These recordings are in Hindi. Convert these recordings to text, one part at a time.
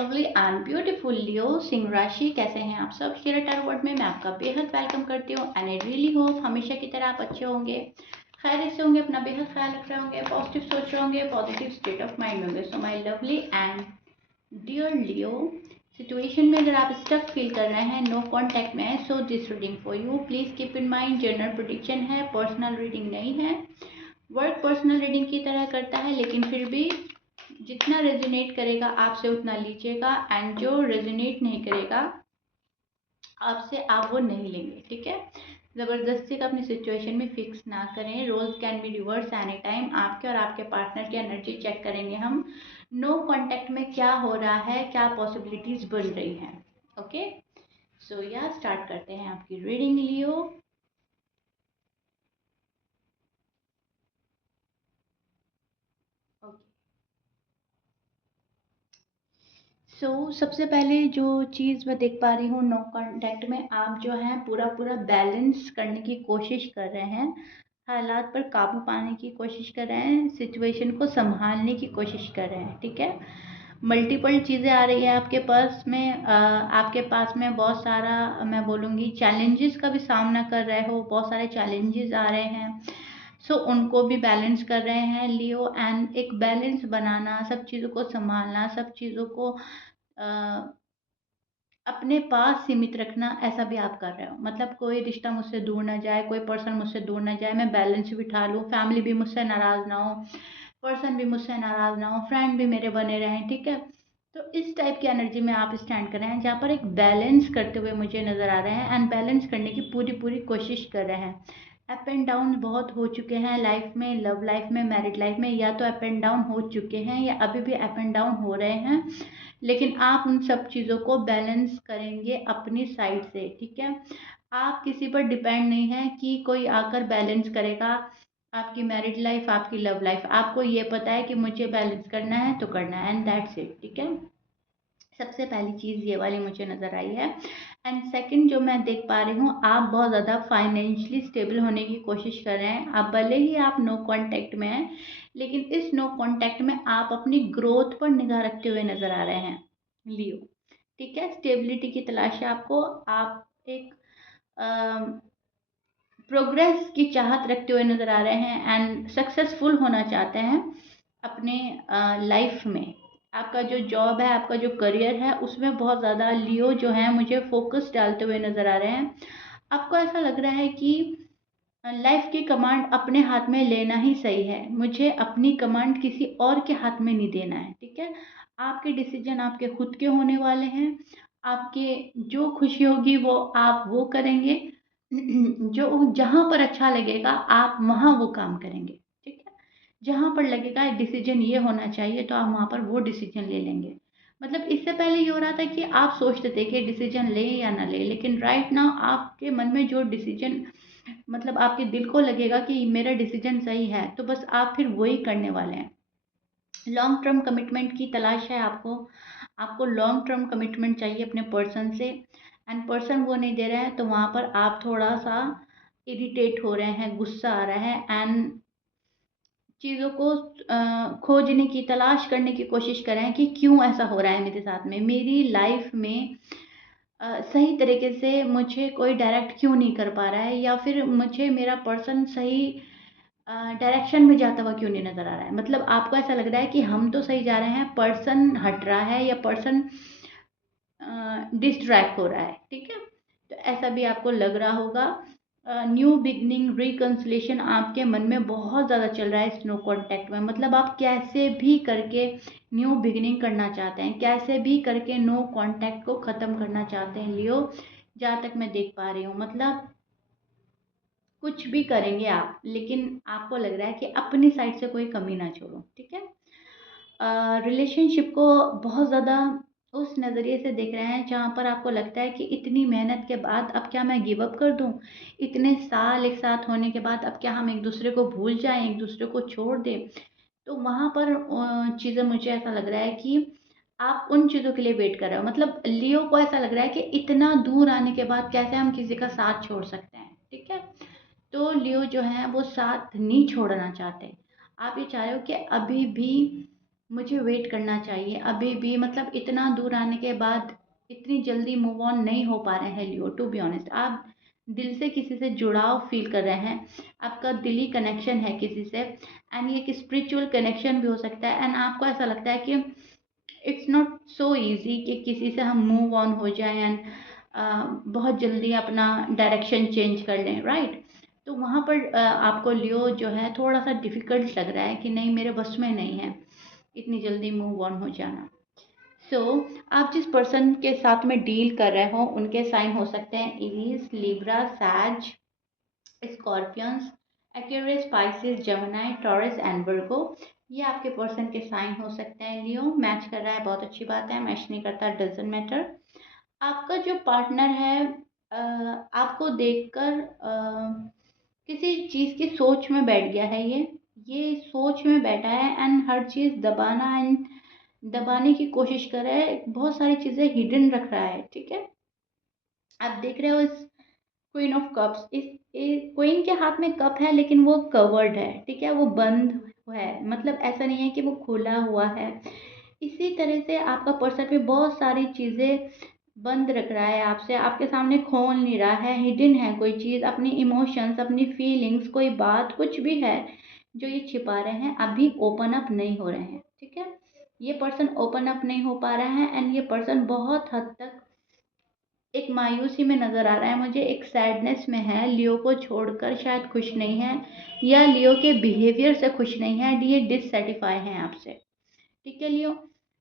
लवली एंड ब्यूटीफुल लियो सिंह राशि, कैसे हैं आप सब। शेयर टार वर्ड में मैं आपका बेहद वेलकम करती हूँ एंड आई रियली होप हमेशा की तरह आप अच्छे होंगे, खैरियत से होंगे, अपना बेहद ख्याल रख रहे होंगे, पॉजिटिव सोच रहे होंगे, पॉजिटिव स्टेट ऑफ माइंड में होंगे। So my lovely and dear Leo, situation में अगर आप स्टक फील कर रहे हैं, नो कॉन्टैक्ट में है, so this reading for you. Please keep in mind general prediction है, पर्सनल रीडिंग नहीं है। वर्क पर्सनल रीडिंग की तरह करता है, लेकिन फिर भी जितना रेजोनेट करेगा आपसे उतना लीजिएगा एंड जो रेजोनेट नहीं करेगा आपसे आप वो नहीं लेंगे, ठीक है। ज़बरदस्ती का अपनी सिचुएशन में फिक्स ना करें। Roles can be reverse any time. आपके और आपके पार्टनर की एनर्जी चेक करेंगे हम। नो कॉन्टैक्ट में क्या हो रहा है, क्या पॉसिबिलिटीज बन रही हैं। ओके, सो या स्टार्ट करते हैं आपकी रीडिंग लियो। सबसे पहले जो चीज़ मैं देख पा रही हूँ, नो कांटेक्ट में आप जो है पूरा पूरा बैलेंस करने की कोशिश कर रहे हैं, हालात पर काबू पाने की कोशिश कर रहे हैं, सिचुएशन को संभालने की कोशिश कर रहे हैं, ठीक है। मल्टीपल चीज़ें आ रही है आपके पास में, आपके पास में बहुत सारा, मैं बोलूँगी चैलेंजेस का भी सामना कर रहे हो, बहुत सारे चैलेंजेस आ रहे हैं। उनको भी बैलेंस कर रहे हैं लियो एंड एक बैलेंस बनाना, सब चीज़ों को संभालना, सब चीज़ों को अपने पास सीमित रखना, ऐसा भी आप कर रहे हो। मतलब कोई रिश्ता मुझसे दूर ना जाए, कोई पर्सन मुझसे दूर ना जाए, मैं बैलेंस बिठा लूँ, फैमिली भी मुझसे नाराज़ ना हो, पर्सन भी मुझसे नाराज़ ना हो, फ्रेंड भी मेरे बने रहें, ठीक है। तो इस टाइप की एनर्जी में आप स्टैंड कर रहे हैं, जहाँ पर एक बैलेंस करते हुए मुझे नज़र आ रहे हैं एंड बैलेंस करने की पूरी पूरी कोशिश कर रहे हैं। अप एंड डाउन बहुत हो चुके हैं लाइफ में, लव लाइफ में, मैरिड लाइफ में, या तो अप एंड डाउन हो चुके हैं या अभी भी अप एंड डाउन हो रहे हैं, लेकिन आप उन सब चीज़ों को बैलेंस करेंगे अपनी साइड से, ठीक है। आप किसी पर डिपेंड नहीं है कि कोई आकर बैलेंस करेगा आपकी मैरिड लाइफ, आपकी लव लाइफ। आपको ये पता है कि मुझे बैलेंस करना है तो करना है एंड दैट्स इट, ठीक है। सबसे पहली चीज़ ये वाली मुझे नज़र आई है। एंड सेकंड जो मैं देख पा रही हूँ, आप बहुत ज़्यादा फाइनेंशियली स्टेबल होने की कोशिश कर रहे हैं। आप भले ही आप नो कांटेक्ट में हैं, लेकिन इस नो कांटेक्ट में आप अपनी ग्रोथ पर निगाह रखते हुए नज़र आ रहे हैं लियो, ठीक है। स्टेबिलिटी की तलाश है आपको, आप एक प्रोग्रेस की चाहत रखते हुए नज़र आ रहे हैं एंड सक्सेसफुल होना चाहते हैं अपने लाइफ में। आपका जो जॉब है, आपका जो करियर है, उसमें बहुत ज़्यादा लियो जो है मुझे फोकस डालते हुए नज़र आ रहे हैं। आपको ऐसा लग रहा है कि लाइफ की कमांड अपने हाथ में लेना ही सही है, मुझे अपनी कमांड किसी और के हाथ में नहीं देना है, ठीक है। आपके डिसीजन आपके खुद के होने वाले हैं, आपके जो खुशी होगी वो आप वो करेंगे, जो जहाँ पर अच्छा लगेगा आप वहाँ वो काम करेंगे, ठीक है। जहाँ पर लगेगा डिसीजन ये होना चाहिए तो आप वहाँ पर वो डिसीजन ले लेंगे। मतलब इससे पहले ये हो रहा था कि आप सोचते थे कि डिसीजन लें या ना लें, लेकिन राइट नाउ आपके मन में जो डिसीजन, मतलब आपके दिल को लगेगा कि मेरा डिसीजन सही है, तो बस आप फिर वही करने वाले हैं। लॉन्ग टर्म कमिटमेंट की तलाश है आपको, आपको लॉन्ग टर्म कमिटमेंट चाहिए अपने पर्सन से एंड पर्सन वो नहीं दे रहा है, तो वहाँ पर आप थोड़ा सा इरिटेट हो रहे हैं, गुस्सा आ रहा है एंड चीज़ों को खोजने की, तलाश करने की कोशिश कर रहे हैं कि क्यों ऐसा हो रहा है मेरे साथ में, मेरी लाइफ में सही तरीके से मुझे कोई डायरेक्ट क्यों नहीं कर पा रहा है, या फिर मुझे मेरा पर्सन सही डायरेक्शन में जाता हुआ क्यों नहीं नज़र आ रहा है। मतलब आपको ऐसा लग रहा है कि हम तो सही जा रहे हैं, पर्सन हट रहा है या पर्सन डिस्ट्रैक्ट हो रहा है, ठीक है। तो ऐसा भी आपको लग रहा होगा। न्यू बिगनिंग, रिकन्सिलेशन आपके मन में बहुत ज़्यादा चल रहा है इस नो कॉन्टैक्ट में। मतलब आप कैसे भी करके न्यू बिगनिंग करना चाहते हैं, कैसे भी करके नो कॉन्टैक्ट को ख़त्म करना चाहते हैं लियो, जहाँ तक मैं देख पा रही हूँ। मतलब कुछ भी करेंगे आप, लेकिन आपको लग रहा है कि अपनी साइड से कोई कमी ना छोड़ो, ठीक है। रिलेशनशिप को बहुत ज़्यादा उस नज़रिए से देख रहे हैं जहाँ पर आपको लगता है कि इतनी मेहनत के बाद अब क्या मैं गिव अप कर दूँ, इतने साल एक साथ होने के बाद अब क्या हम एक दूसरे को भूल जाएं, एक दूसरे को छोड़ दें। तो वहाँ पर चीज़ें, मुझे ऐसा लग रहा है कि आप उन चीज़ों के लिए वेट कर रहे हो। मतलब लियो को ऐसा लग रहा है कि इतना दूर आने के बाद कैसे हम किसी का साथ छोड़ सकते हैं, ठीक है। तो लियो जो है वो साथ नहीं छोड़ना चाहते। आप ये चाह रहे हो कि अभी भी मुझे वेट करना चाहिए अभी भी, मतलब इतना दूर आने के बाद इतनी जल्दी मूव ऑन नहीं हो पा रहे हैं लियो। टू बी ऑनेस्ट, आप दिल से किसी से जुड़ाव फील कर रहे हैं, आपका दिली कनेक्शन है किसी से, एंड ये एक स्पिरिचुअल कनेक्शन भी हो सकता है, एंड आपको ऐसा लगता है कि इट्स नॉट सो इजी कि किसी से हम मूव ऑन हो जाएं एंड बहुत जल्दी अपना डायरेक्शन चेंज कर लें, राइट। तो वहाँ पर आपको लियो जो है थोड़ा सा डिफिकल्ट लग रहा है कि नहीं, मेरे बस में नहीं है इतनी जल्दी मूव ऑन हो जाना। सो आप जिस पर्सन के साथ में डील कर रहे हो उनके साइन हो सकते हैं Aries, Libra, Sage, Scorpions, Aquarius, Pisces, Gemini, Taurus and Virgo. ये आपके पर्सन के साइन हो सकते हैं। लियो मैच कर रहा है, बहुत अच्छी बात है। मैच नहीं करता, डजंट मैटर। आपका जो पार्टनर है आपको देखकर किसी चीज़ की सोच में बैठ गया है। ये सोच में बैठा है एंड हर चीज़ दबाना एंड दबाने की कोशिश कर रहा है, बहुत सारी चीज़ें हिडन रख रहा है, ठीक है। आप देख रहे हो इस क्वीन ऑफ कप्स, इस क्वीन के हाथ में कप है लेकिन वो कवर्ड है, ठीक है, वो बंद है, मतलब ऐसा नहीं है कि वो खुला हुआ है। इसी तरह से आपका पर्सन भी बहुत सारी चीज़ें बंद रख रहा है आपसे, आपके सामने खोल नहीं रहा है, हिडन है कोई चीज़, अपनी इमोशंस, अपनी फीलिंग्स, कोई बात कुछ भी है जो ये छिपा रहे हैं, अभी ओपन अप नहीं हो रहे हैं, ठीक है। ये पर्सन ओपन अप नहीं हो पा रहा है एंड ये पर्सन बहुत हद तक एक मायूसी में नज़र आ रहा है मुझे, एक सैडनेस में है, लियो को छोड़कर शायद खुश नहीं है, या लियो के बिहेवियर से खुश नहीं है, ये डिससेटिस्फाई हैं आपसे, ठीक है लियो।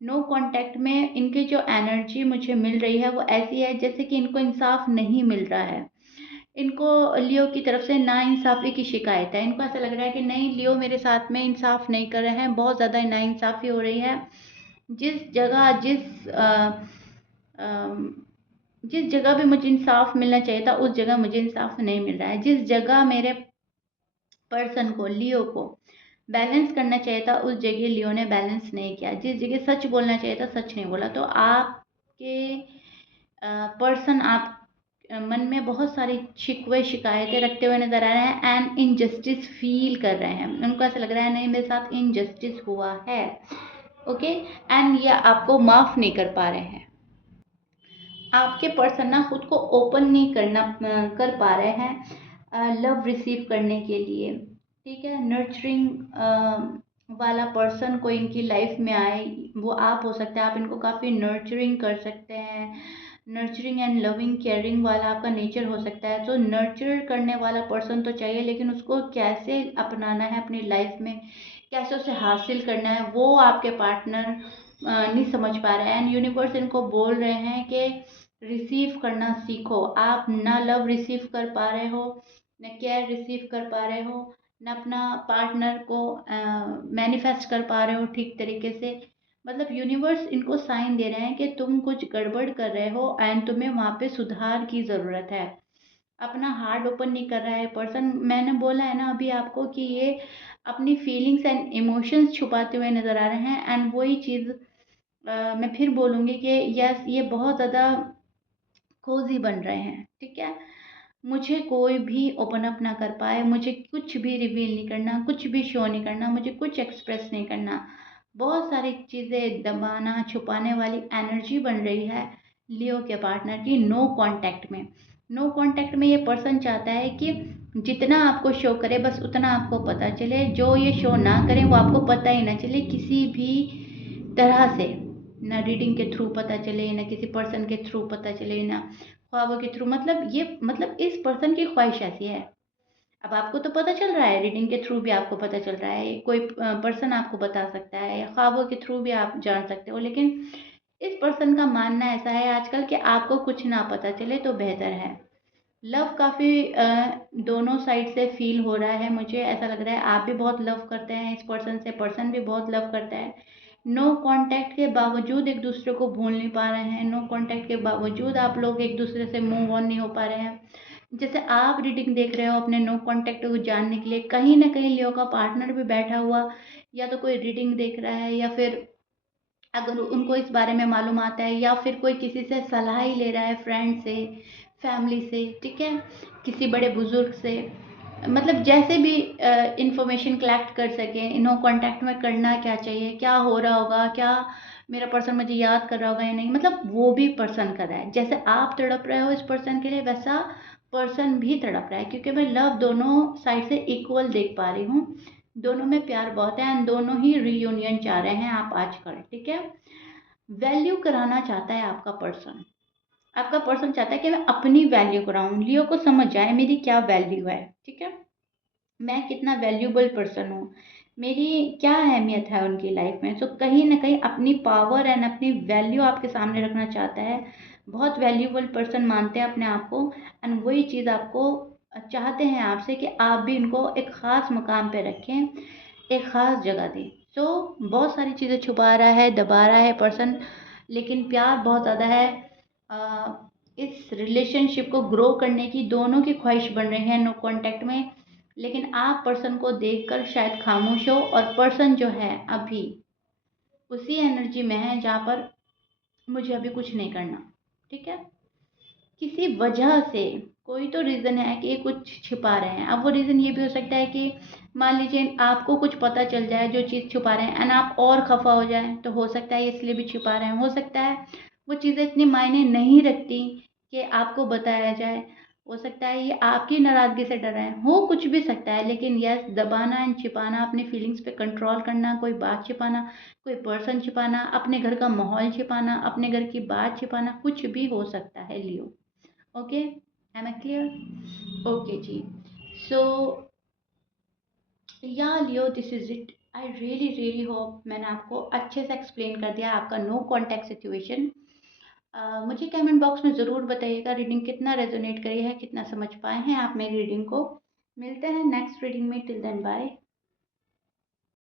नो कांटेक्ट में इनकी जो एनर्जी मुझे मिल रही है वो ऐसी है जैसे कि इनको इंसाफ नहीं मिल रहा है, इनको लियो की तरफ से ना इंसाफी की शिकायत है, इनको ऐसा लग रहा है कि नहीं, लियो मेरे साथ में इंसाफ नहीं कर रहे हैं, बहुत ज़्यादा ना इंसाफी हो रही है। जिस जगह जिस जगह भी मुझे इंसाफ मिलना चाहिए था उस जगह मुझे इंसाफ नहीं मिल रहा है, जिस जगह मेरे पर्सन को, लियो को बैलेंस करना चाहिए था उस जगह लियो ने बैलेंस नहीं किया, जिस जगह सच बोलना चाहिए था सच नहीं बोला। तो आपके पर्सन आप मन में बहुत सारी शिकवे शिकायतें रखते हुए नजर आ रहे हैं एंड इनजस्टिस फील कर रहे हैं, उनको ऐसा लग रहा है नहीं, मेरे साथ इनजस्टिस हुआ है, ओके, एंड ये आपको माफ नहीं कर पा रहे हैं। आपके पर्सन ना खुद को ओपन नहीं कर पा रहे हैं लव रिसीव करने के लिए, ठीक है। नर्चरिंग वाला पर्सन कोई इनकी लाइफ में आए, वो आप हो सकते हैं, आप इनको काफ़ी नर्चरिंग कर सकते हैं, नर्चरिंग एंड लविंग केयरिंग वाला आपका नेचर हो सकता है। तो नर्चर करने वाला पर्सन तो चाहिए, लेकिन उसको कैसे अपनाना है अपनी लाइफ में, कैसे उसे हासिल करना है, वो आपके पार्टनर नहीं समझ पा रहे हैं एंड यूनिवर्स इनको बोल रहे हैं कि रिसीव करना सीखो। आप ना लव रिसीव कर पा रहे हो, न केयर रिसीव कर पा रहे हो, न अपना पार्टनर को मैनिफेस्ट कर पा रहे हो ठीक तरीके से। मतलब यूनिवर्स इनको साइन दे रहे हैं कि तुम कुछ गड़बड़ कर रहे हो एंड तुम्हें वहाँ पे सुधार की ज़रूरत है। अपना हार्ट ओपन नहीं कर रहा है पर्सन, मैंने बोला है ना अभी आपको कि ये अपनी फीलिंग्स एंड इमोशंस छुपाते हुए नज़र आ रहे हैं एंड वही चीज़ मैं फिर बोलूँगी कि यस, ये बहुत ज़्यादा कोजी बन रहे हैं, ठीक है। मुझे कोई भी ओपन अप ना कर पाए, मुझे कुछ भी रिवील नहीं करना, कुछ भी शो नहीं करना, मुझे कुछ एक्सप्रेस नहीं करना, बहुत सारी चीज़ें दबाना छुपाने वाली एनर्जी बन रही है लियो के पार्टनर की। नो कांटेक्ट में, नो कांटेक्ट में ये पर्सन चाहता है कि जितना आपको शो करे बस उतना आपको पता चले, जो ये शो ना करें वो आपको पता ही ना चले किसी भी तरह से, ना रीडिंग के थ्रू पता चले, ना किसी पर्सन के थ्रू पता चले, ना ख्वाबों के थ्रू, मतलब ये, मतलब इस पर्सन की ख्वाहिश ऐसी है। अब आपको तो पता चल रहा है, रीडिंग के थ्रू भी आपको पता चल रहा है, कोई पर्सन आपको बता सकता है, या ख्वाबों के थ्रू भी आप जान सकते हो, लेकिन इस पर्सन का मानना ऐसा है आजकल कि आपको कुछ ना पता चले तो बेहतर है। लव काफ़ी दोनों साइड से फील हो रहा है, मुझे ऐसा लग रहा है आप भी बहुत लव करते हैं इस पर्सन से, पर्सन भी बहुत लव करता है। नो कांटेक्ट के बावजूद एक दूसरे को भूल नहीं पा रहे हैं, नो कांटेक्ट के बावजूद आप लोग एक दूसरे से मूव ऑन नहीं हो पा रहे हैं। जैसे आप रीडिंग देख रहे हो अपने नो कांटेक्ट को जानने के लिए, कहीं ना कहीं लियो का पार्टनर भी बैठा हुआ या तो कोई रीडिंग देख रहा है, या फिर अगर उनको इस बारे में मालूम आता है, या फिर कोई किसी से सलाह ही ले रहा है, फ्रेंड से, फैमिली से, ठीक है, किसी बड़े बुजुर्ग से, मतलब जैसे भी इंफॉर्मेशन कलेक्ट कर सकें, नो कांटेक्ट में करना क्या चाहिए, क्या हो रहा होगा, क्या मेरा पर्सन मुझे याद कर रहा होगा या नहीं, मतलब वो भी पर्सन कर रहा है। जैसे आप तड़प रहे हो इस पर्सन के लिए, वैसा पर्सन भी तड़प रहा है, क्योंकि मैं लव दोनों साइड से इक्वल देख पा रही हूँ। दोनों में प्यार बहुत है एंड दोनों ही रीयूनियन चाह रहे हैं आप आज कर, ठीक है। वैल्यू कराना चाहता है आपका पर्सन। आपका पर्सन चाहता है कि मैं अपनी वैल्यू कराऊं, लियो को समझ जाए मेरी क्या वैल्यू है, ठीक है। मैं कितना वैल्यूबल पर्सन हूँ, मेरी क्या अहमियत है उनकी लाइफ में। तो कहीं ना कहीं अपनी पावर एंड अपनी वैल्यू आपके सामने रखना चाहता है। बहुत वैल्यूबल पर्सन मानते हैं अपने आप को, एंड वही चीज़ आपको चाहते हैं आपसे कि आप भी उनको एक ख़ास मकाम पे रखें, एक ख़ास जगह दें। सो बहुत सारी चीज़ें छुपा रहा है, दबा रहा है पर्सन, लेकिन प्यार बहुत ज़्यादा है। अ, इस रिलेशनशिप को ग्रो करने की दोनों की ख्वाहिश बन रही है नो कांटेक्ट में, लेकिन आप पर्सन को देखकर शायद खामोश हो, और पर्सन जो है अभी उसी एनर्जी में है जहाँ पर मुझे अभी कुछ नहीं करना, ठीक है। किसी वजह से कोई तो रीज़न है कि ये कुछ छिपा रहे हैं। अब वो रीज़न ये भी हो सकता है कि मान लीजिए आपको कुछ पता चल जाए जो चीज़ छुपा रहे हैं एंड आप और खफा हो जाए, तो हो सकता है इसलिए भी छुपा रहे हैं। हो सकता है वो चीज़ें इतनी मायने नहीं रखती कि आपको बताया जाए। हो सकता है ये आपकी नाराज़गी से डर रहे हैं, हो कुछ भी सकता है। लेकिन यस, दबाना एंड छिपाना, अपनी फीलिंग्स पे कंट्रोल करना, कोई बात छिपाना, कोई पर्सन छिपाना, अपने घर का माहौल छिपाना, अपने घर की बात छिपाना, कुछ भी हो सकता है Leo. Okay, am I clear? Okay जी। सो या Leo, this is it. I really really hope मैंने आपको अच्छे से एक्सप्लेन कर दिया आपका नो कॉन्टैक्ट सिचुएशन। मुझे कमेंट बॉक्स में ज़रूर बताइएगा रीडिंग कितना रेजोनेट करी है, कितना समझ पाए हैं आप मेरी रीडिंग को। मिलते हैं नेक्स्ट रीडिंग में, टिल देन बाय।